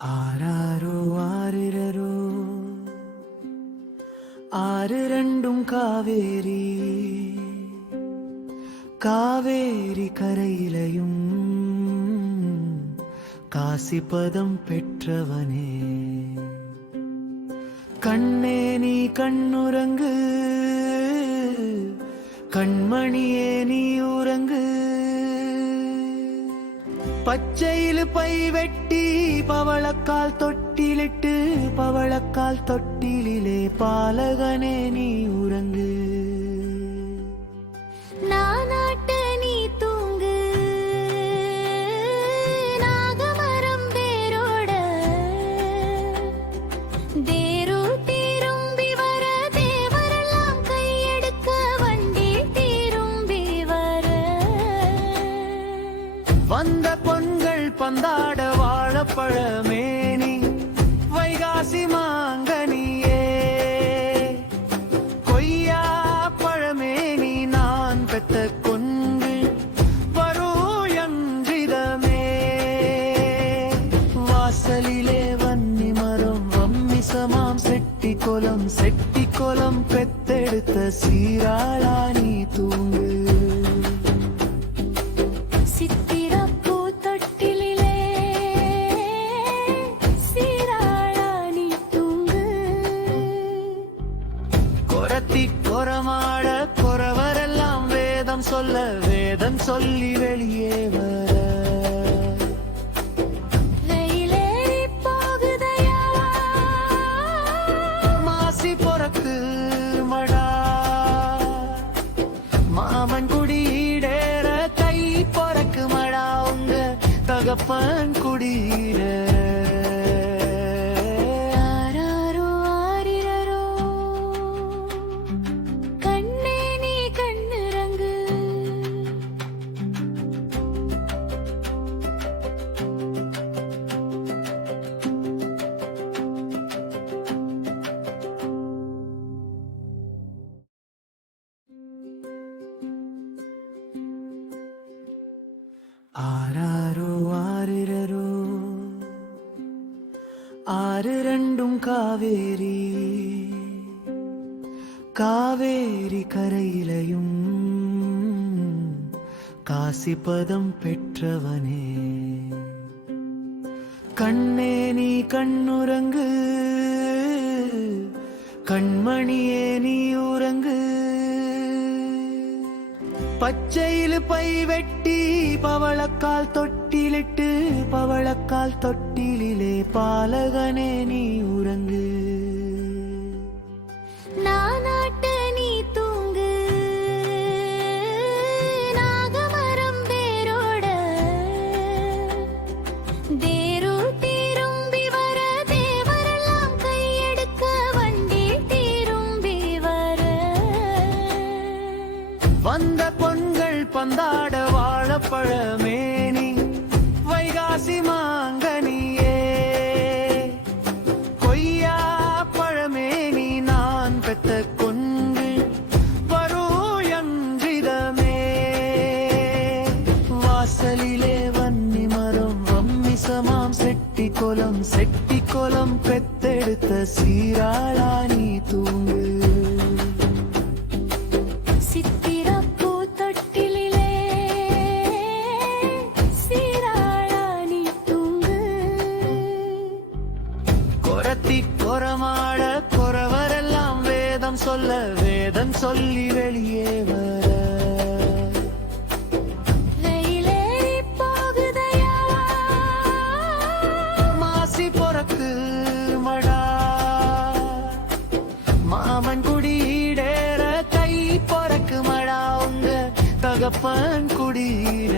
ஆராரோ ஆரிரரோ ஆறு ரெண்டும் காவேரி காவேரி கரையிலையும் காசிபதம் பெற்றவனே கண்ணே நீ கண்ணுறங்கு கண்மணியே நீ உறங்கு பச்சையில் பை வெட்டி பவளக்கால் தொட்டிலிட்டு பவளக்கால் தொட்டிலே பாலகனே நீ உறங்கு நானாட்ட நீ தூங்கு நாகமரம் வேரோட தேரு திரும்பி வர தேவரெல்லாம் கையெடுக்க வண்டி திரும்பி வர வந்த பொன்கள் பந்தாட வாழப்பழமேனி வைகாசி மாங்கனியே கொய்யா பழமேனி நான் பெத்த கொண்டு வரூயன்றிதமே வாசலிலே வன்னி மரம் வம்மிசமாம் செட்டி கோலம் பெத்தெடுத்த சீராளா நீ தூங்கு சித்திரப்பூ தொட்டிலே சீராளா நீ தூங்கு கொரத்தி கொரமாட கொரவரெல்லாம் வேதம் சொல்லி வெளியே வர வெயிலேறி போகுதையா மாசி பொறக்கு மடா மாமன் குடியேற கை பொறக்கு மடா உங்க தகப்பன் குடியேற ஆராரோ ஆரிரரோ கண்ணே நீ கண்ணுறங்கு ஆராரோ ஆரிரரோ ஆறு ரெண்டும் காவேரி காவேரி கரையிலையும் காசிபதம் பெற்றவனே கண்ணே நீ கண்ணுறங்கு கண்மணியே நீ உறங்கு பச்சையில் பை வெட்டி பவளக்கால் தொட்டிலிட்டு பவளக்கால் தொட்டிலே பாலகனே நீ உறங்கு நானாட்ட நீ தூங்கு நாகமரம் வேரோட தேரு திரும்பி வர தேவரெல்லாம் கையெடுக்க வண்டி திரும்பி வர வந்த பொன்கள் பந்தாட வாழப்பழமேனி வைகாசி மாங்கனியே கொய்யா பழமேனி நான் பெத்த கொண்டு வரூயன்றிதமே வாசலிலே வன்னி மரம் வம்மிசமாம் செட்டி கோலம் பெத்தெடுத்த சீராளா நீ தூங்கு சித்திரப்பூ தொட்டிலே சீராளா நீ தூங்கு கொரத்தி கொரமாட கொரவரெல்லாம் வேதம் சொல்லி வெளியே வர வெயிலேறி போகுதையா மாசி பொறக்கு மடா மாமன் குடியேற கை பொறக்கு மடா உங்க தகப்பன் குடியேற